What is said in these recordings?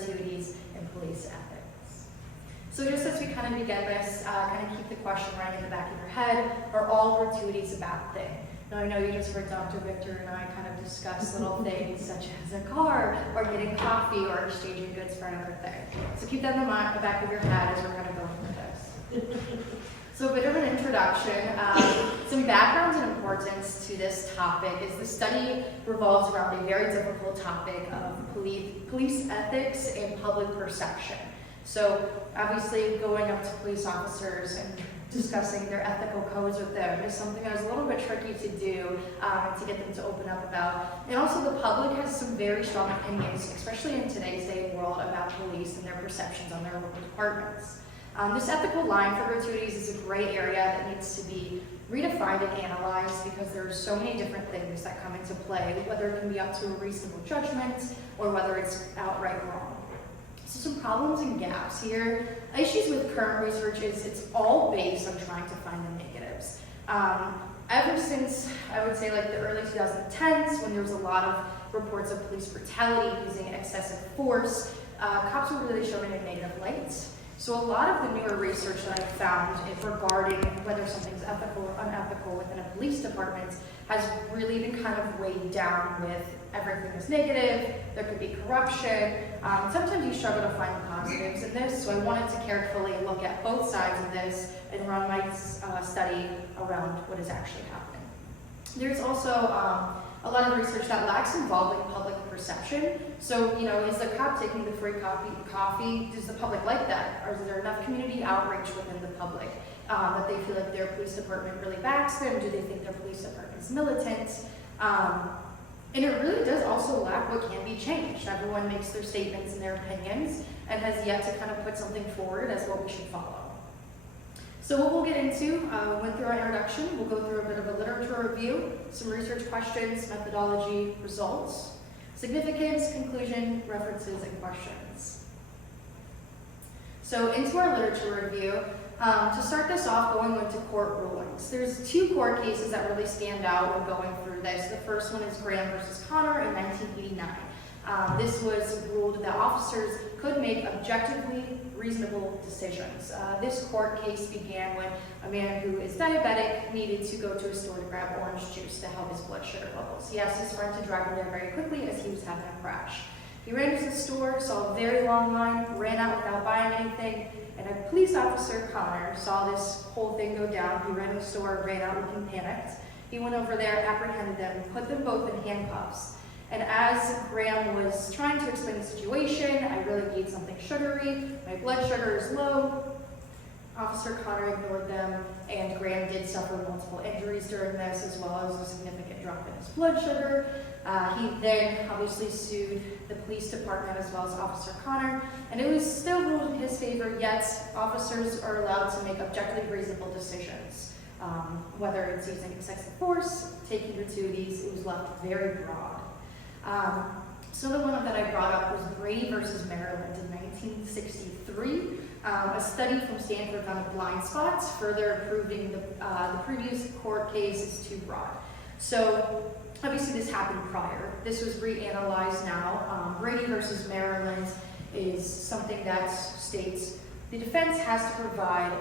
gratuities in police ethics. So just as we kind of begin this, kind of keep the question right in the back of your head, are all gratuities a bad thing? Now I know you just heard Dr. Victor and I kind of discuss little things such as a car, or getting coffee, or exchanging goods for another thing. So keep that in the back of your head as we're kind of going through this. So a bit of an introduction, some background and importance to this topic is the study revolves around a very difficult topic of police ethics and public perception. So obviously going up to police officers and discussing their ethical codes with them is something that was a little bit tricky to do, to get them to open up about. And also the public has some very strong opinions, especially in today's day and world, about police and their perceptions on their local departments. This ethical line for gratuities is a gray area that needs to be redefined and analyzed because there are so many different things that come into play, whether it can be up to a reasonable judgment or whether it's outright wrong. So some problems and gaps here. Issues with current research is it's all based on trying to find the negatives. Ever since, I would say, like the early 2010s, when there was a lot of reports of police brutality using excessive force, cops were really shown in a negative light. So a lot of the newer research that I found regarding whether something's ethical or unethical within a police department has really been kind of weighed down with everything is negative, there could be corruption. Sometimes you struggle to find the positives in this, so I wanted to carefully look at both sides of this and run my study around what is actually happening. There's also a lot of research that lacks involving public perception. So, you know, is the cop taking the free coffee? Does the public like that? Or is there enough community outreach within the public that they feel like their police department really backs them? Do they think their police department is militant? And it really does also lack what can be changed. Everyone makes their statements and their opinions and has yet to kind of put something forward as what we should follow. So what we'll get into, we went through our introduction, we'll go through a bit of a literature review, some research questions, methodology, results, significance, conclusion, references, and questions. So into our literature review, to start this off, going into court rulings. There's two court cases that really stand out when going through this. The first one is Graham versus Connor in 1989. This was ruled that officers could make objectively reasonable decisions. This court case began when a man who is diabetic needed to go to a store to grab orange juice to help his blood sugar levels. He asked his friend to drive him there very quickly as he was having a crash. He ran to the store, saw a very long line, ran out without buying anything, and a police officer, Connor, saw this whole thing go down. He ran to the store, ran out looking panicked. He went over there, apprehended them, put them both in handcuffs. And as Graham was trying to explain the situation, I really need something sugary, my blood sugar is low, Officer Connor ignored them, and Graham did suffer multiple injuries during this, as well as a significant drop in his blood sugar. He then obviously sued the police department as well as Officer Connor, and it was still ruled in his favor, yet officers are allowed to make objectively reasonable decisions. Whether it's using excessive force, taking gratuities, it was left very broad. So the one that I brought up was Brady versus Maryland in 1963. A study from Stanford found a blind spot, further proving the previous court case is too broad. So obviously this happened prior. This was reanalyzed now. Brady versus Maryland is something that states the defense has to provide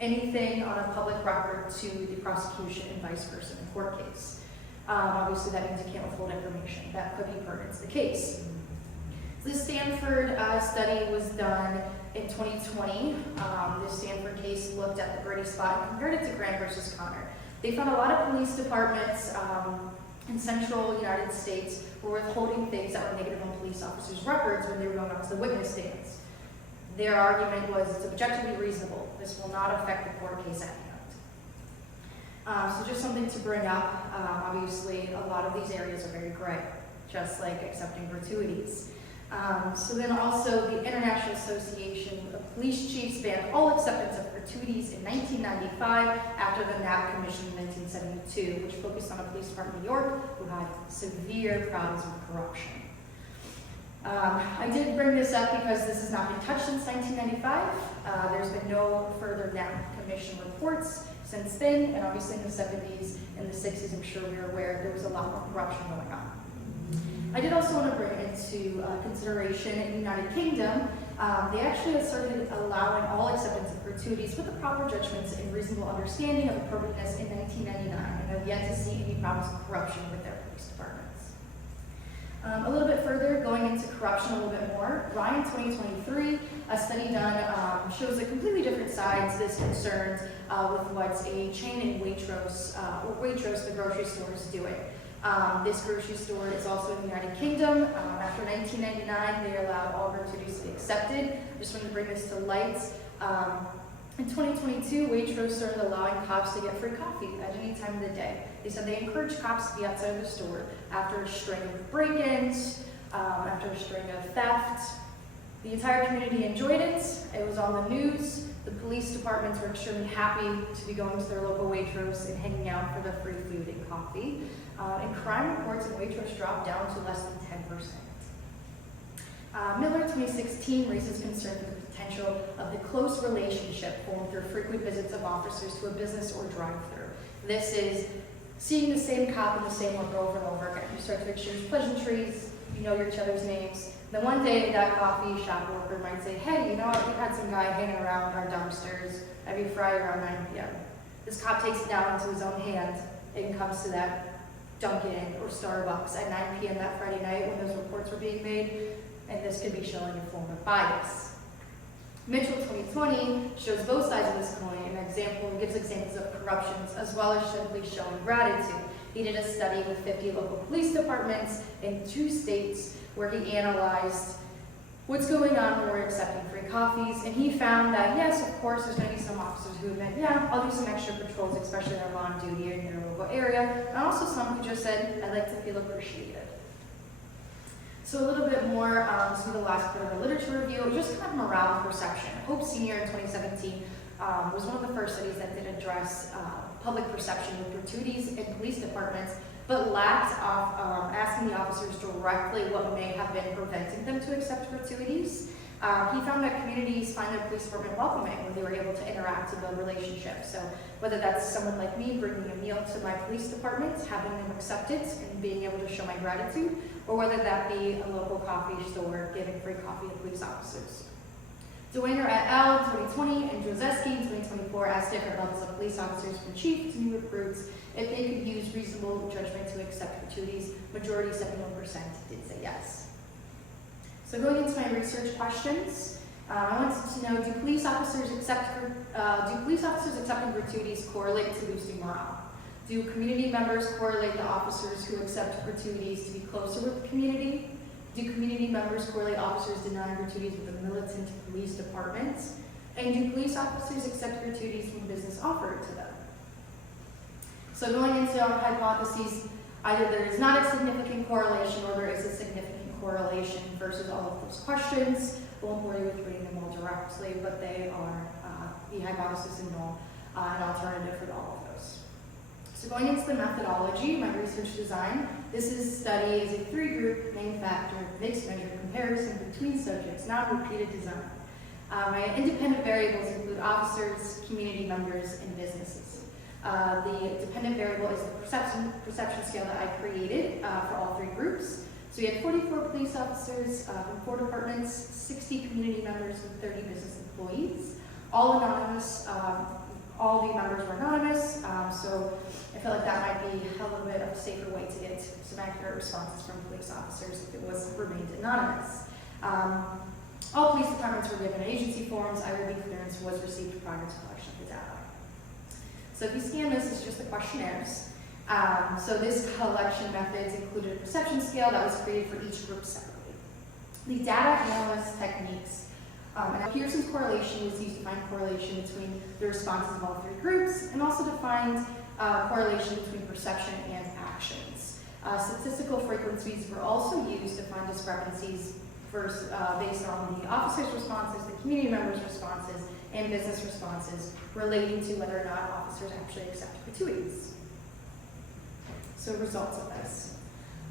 anything on a public record to the prosecution and vice versa in a court case. Obviously that means you can't withhold information that could be pertinent to the case. The Stanford study was done in 2020. The Stanford case looked at the Brady spot and compared it to Graham versus Connor. They found a lot of police departments in central United States were withholding things that were negative on police officers' records when they were going up to the witness stands. Their argument was it's objectively reasonable. This will not affect the court case at hand. So just something to bring up. Obviously, a lot of these areas are very gray, just like accepting gratuities. So then also the International Association of Police Chiefs banned all acceptance of gratuities in 1995 after the Knapp Commission in 1972, which focused on a police department in New York who had severe problems with corruption. I did bring this up because this has not been touched since 1995. There's been no further Knapp Commission reports since then, and obviously in the 70s and the 60s, I'm sure we're aware there was a lot more corruption going on. I did also want to bring into into consideration in the United Kingdom, they actually started allowing all acceptance of gratuities with the proper judgments and reasonable understanding of appropriateness in 1999, and have yet to see any problems of corruption with their police departments. A little bit further, going into corruption a little bit more, Ryan 2023, a study done shows a completely different side to this concern with what a chain in Waitrose, the grocery store, is doing. This grocery store is also in the United Kingdom. After 1999, they allowed all gratuities to be accepted. I just wanted to bring this to light. In 2022, Waitrose started allowing cops to get free coffee at any time of the day. They said they encouraged cops to be outside of the store after a string of break-ins, after a string of theft. The entire community enjoyed it. It was on the news. The police departments were extremely happy to be going to their local Waitrose and hanging out for the free food and coffee. And crime reports in Waitrose dropped down to less than 10%. Miller 2016 raises concern for the potential of the close relationship formed through frequent visits of officers to a business or drive-thru. This is seeing the same cop in the same work over and over again. You start to exchange pleasantries, you know each other's names. Then one day that coffee shop worker might say, hey, you know what, we had some guy hanging around our dumpsters every Friday around 9 p.m. This cop takes it down into his own hand and comes to that Dunkin' or Starbucks at 9 p.m. that Friday night when those reports were being made, and this could be showing a form of bias. Mitchell 2020 shows both sides of this coin and gives examples of corruptions as well as simply showing gratitude. He did a study with 50 local police departments in 2 states where he analyzed what's going on when we're accepting free coffees, and he found that, yes, of course, there's going to be some officers who admit, yeah, I'll do some extra patrols, especially when I'm on duty in your local area, and also some who just said, I'd like to feel appreciated. So a little bit more, this will be the last part of the literature review, just kind of morale and perception. Hope Senior in 2017 was one of the first studies that did address public perception of gratuities in police departments, but lacked asking the officers directly what may have been preventing them to accept gratuities. He found that communities find their police department welcoming when they were able to interact and build relationships. So whether that's someone like me bringing a meal to my police department, having them accept it, and being able to show my gratitude, or whether that be a local coffee store giving free coffee to police officers. Dewanger et al. 2020 and Drozeski in 2024 asked different levels of police officers from chief to new recruits if they could use reasonable judgment to accept gratuities. Majority, 71%, did say yes. So going into my research questions, I wanted to know, do police officers accepting gratuities correlate to boosting morale? Do community members correlate the officers who accept gratuities to be closer with the community? Do community members correlate officers denying gratuities with a militant police department? And do police officers accept gratuities when business offered to them? So going into our hypotheses, either there is not a significant correlation or there is a significant correlation versus all of those questions. I won't bore you with reading them all directly, but they are the hypothesis and null, an alternative for all of those. So going into the methodology, my research design, this study is a 3-group main factor mixed measure comparison between subjects, non-repeated design. My independent variables include officers, community members, and businesses. The dependent variable is the perception scale that I created for all 3 groups. So we had 44 police officers from 4 departments, 60 community members, and 30 business employees. All anonymous, all the members were anonymous, so I felt like that might be a little bit of a safer way to get some accurate responses from police officers if it remained anonymous. All police departments were given agency forms. IRB clearance was received prior to collection of the data. So if you scan this, it's just the questionnaires. So this collection methods included a perception scale that was created for each group separately. The data analyst techniques. And Pearson's correlation was used to find correlation between the responses of all 3 groups, and also to find correlation between perception and actions. Statistical frequencies were also used to find discrepancies based on the officers' responses, the community members' responses, and business responses relating to whether or not officers actually accept gratuities. So results of this.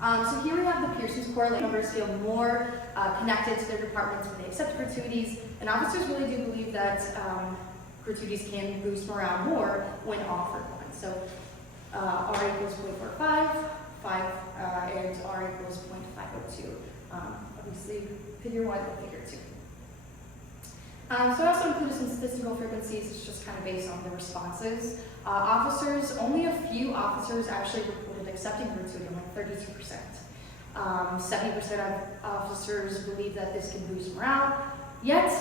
So here we have the Pearson's correlation. Members feel more connected to their departments when they accept gratuities, and officers really do believe that gratuities can boost morale more when offered one. So R equals 0.45, and R equals 0.502. Obviously, figure 1 and figure 2. So I also included some statistical frequencies. It's just kind of based on the responses. Only a few officers actually reported accepting gratuity, like 32%. 70% of officers believe that this can boost morale. Yet,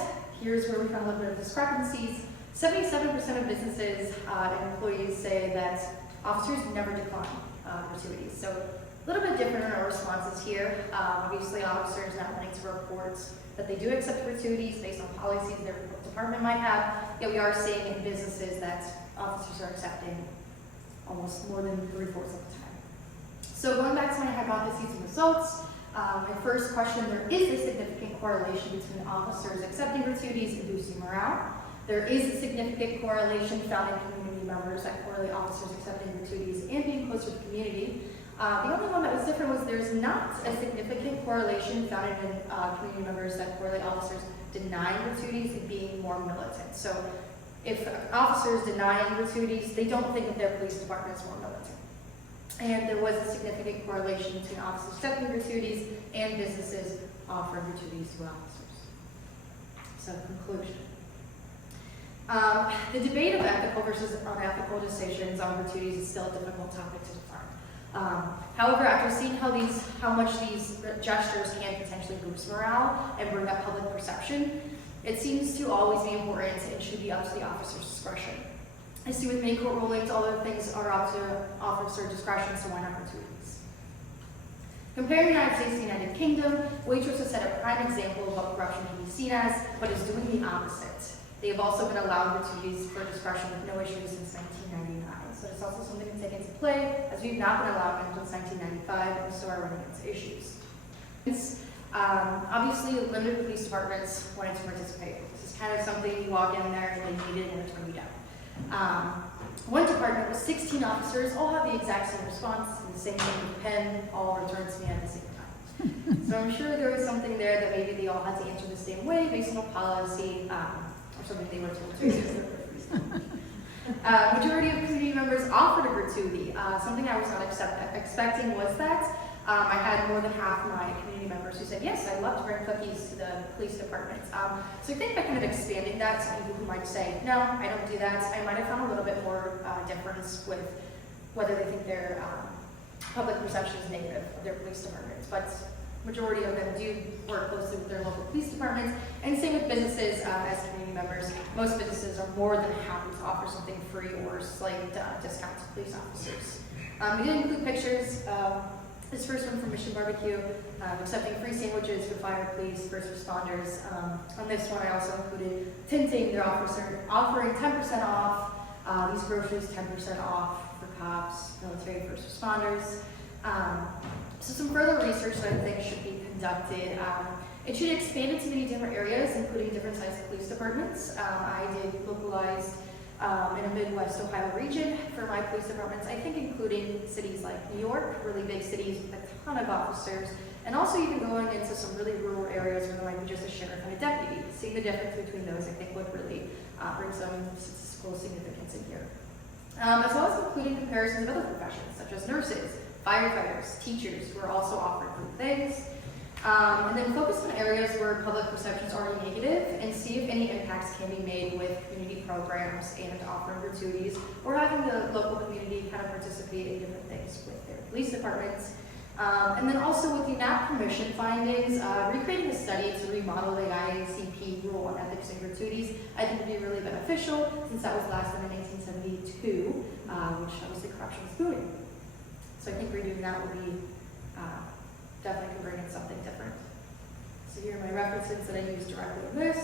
here's where we found a little bit of discrepancies. 77% of businesses and employees say that officers never decline gratuities. So a little bit different in our responses here. Obviously, officers now wanting to report that they do accept gratuities based on policies their department might have. Yet we are seeing in businesses that officers are accepting almost more than 3/4 of the time. So going back to my hypotheses and results, my first question, there is a significant correlation between officers accepting gratuities and boosting morale. There is a significant correlation found in community members that correlate officers accepting gratuities and being closer to the community. The only one that was different was there's not a significant correlation found in community members that correlate officers denying gratuities and being more militant. So if officers denying gratuities, they don't think of their police department as more militant. And there was a significant correlation between officers accepting gratuities and businesses offering gratuities to officers. So conclusion. The debate of ethical versus unethical decisions on gratuities is still a difficult topic to define. However, after seeing how much these gestures can potentially boost morale and bring up public perception, it seems to always be important and should be up to the officer's discretion. I see with many court rulings, all other things are up to officer discretion, so why not gratuities? Comparing the United States to the United Kingdom, Waitrose has set a prime example of what corruption can be seen as, but is doing the opposite. They have also been allowed gratuities for discretion with no issues since 1999. So it's also something to take into play, as we've not been allowed them since 1995, and so are running into issues. Obviously, limited police departments wanted to participate. This is kind of something you walk in there and they need it and turn you down. One department with 16 officers all have the exact same response, and the same thing with pen, all returned to me at the same time. So I'm sure there was something there that maybe they all had to answer the same way based on a policy, or something they were told to. Majority of community members offered a gratuity. Something I was not expecting was that I had more than half of my community members who said, yes, I'd love to bring cookies to the police department. So I think by kind of expanding that to people who might say, no, I don't do that, I might have found a little bit more difference with whether they think their public perception is negative of their police departments. But majority of them do work closely with their local police departments, and same with businesses as community members. Most businesses are more than happy to offer something free or slight discount to police officers. We did include pictures. This first one from Mission Barbecue, accepting free sandwiches for fire, police, first responders. On this one, I also included tinting. They're offering 10% off. These groceries, 10% off for cops, military, first responders. So some further research that I think should be conducted. It should expand into many different areas, including different types of police departments. I did localized in a Midwest Ohio region for my police departments, I think including cities like New York, really big cities with a ton of officers, and also even going into some really rural areas where there might be just a sheriff and a deputy. Seeing the difference between those, I think, would really bring some statistical significance in here. As well as including comparisons of other professions, such as nurses, firefighters, teachers, who are also offered good things. And then focus on areas where public perceptions are negative and see if any impacts can be made with community programs and offering gratuities or having the local community kind of participate in different things with their police departments. And then also with the NAP permission findings, recreating a study to remodel the IACP rule on ethics and gratuities, I think would be really beneficial since that was last done in 1972, which obviously corruption was booming. So I think redoing that would be definitely can bring in something different. So here are my references that I used directly in this.